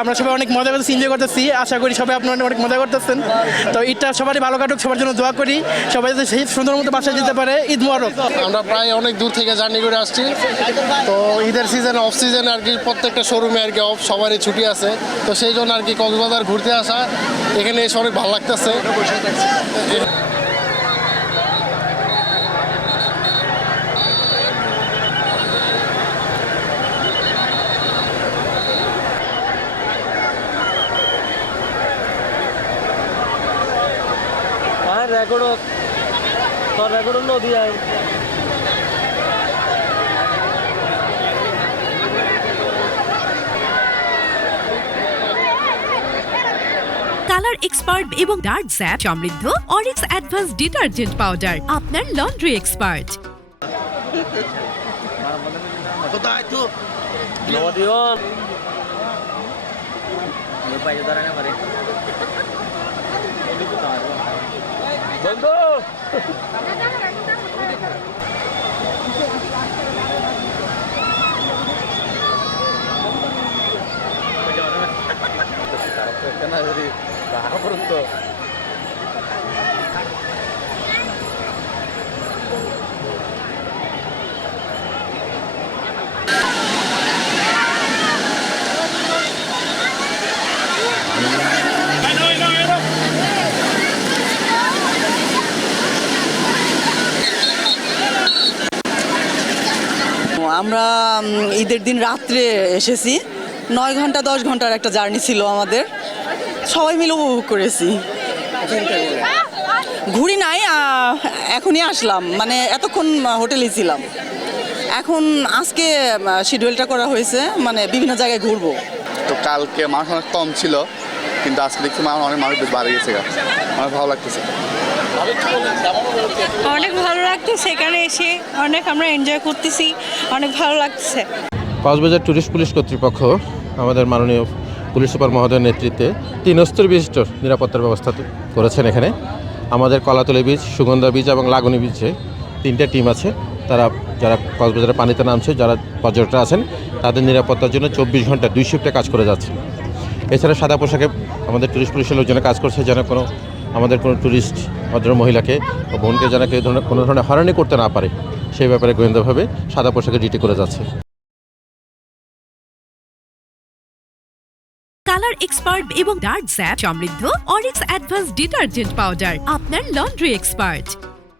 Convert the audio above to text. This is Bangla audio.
আমরা সবাই অনেক মজা করতেছি, এনজয় করতেছি। আশা করি সবাই আপনারা অনেক মজা করতেছেন। তো ঈদটা সবারই ভালো কাটুক, সবার জন্য দোয়া করি, সবাই যাতে সেই সুন্দর মতো বাসায় যেতে পারে। ঈদ মোবারক। আমরা প্রায় অনেক দূর থেকে জার্নি করে আসছি। তো ঈদের সিজন, অফ সিজনে আর কি প্রত্যেকটা শোরুমে আর কি অফ, সবারই ছুটি আছে। তো সেই জন্য আর কি কক্সবাজার ঘুরতে আসা, এখানে এসে অনেক ভালো লাগতেছে। রেকর্ড নদী আয় কালার এক্সপার্ট এবং ডার্ক স্যাপ সমৃদ্ধ অরিক্স অ্যাডভান্স ডিটারজেন্ট পাউডার, আপনার লন্ড্রি এক্সপার্ট। আমরা ঈদের দিন রাত্রে এসেছি। 9 ঘন্টা 10 ঘন্টার একটা জার্নি ছিল আমাদের, সবাই মিলে উপভোগ করেছি। ঘুরি নাই, এখনই আসলাম, মানে এতক্ষণ হোটেলেই ছিলাম। এখন আজকে শিডিউলটা করা হয়েছে, মানে বিভিন্ন জায়গায় ঘুরবো। তো কালকে মানুষ অনেক কম ছিল, কিন্তু আজকে দেখছি অনেক মানুষ বাড়ে গেছে, অনেক ভালো লাগতেছে। অনেক ভালো লাগতেছে, এখানে এসে অনেক আমরা এনজয় করতেছি, অনেক ভালো লাগছে। কক্সবাজার ট্যুরিস্ট পুলিশ কর্তৃপক্ষ আমাদের মাননীয় পুলিশ সুপার মহোদয়ের নেতৃত্বে 3 স্তর বিশিষ্ট নিরাপত্তার ব্যবস্থা করেছেন। এখানে আমাদের কলাতলি বিচ, সুগন্ধা বিচ এবং লাগনি বিচে 3টে টিম আছে। তারা যারা কক্সবাজারের পানিতে নামছে, যারা পর্যটকরা আছেন, তাদের নিরাপত্তার জন্য 24 ঘন্টা 2 শিফটে কাজ করে যাচ্ছে। এছাড়া সাদা পোশাকে আমাদের ট্যুরিস্ট পুলিশের লোকজনে কাজ করছে, যেন আমাদের কোনো ট্যুরিস্ট ভদ্র মহিলাকে বা বোনকে যেন কোনো ধরনের হয়রানি করতে না পারে, সেই ব্যাপারে গোয়েন্দাভাবে সাদা পোশাকে ডিউটি করে যাচ্ছে। কালার এক্সপার্ট এবং ডার্ক স্যাপ সমৃদ্ধ অরিক্স অ্যাডভান্স ডিটারজেন্ট পাউডার, আপনার লন্ড্রি এক্সপার্ট।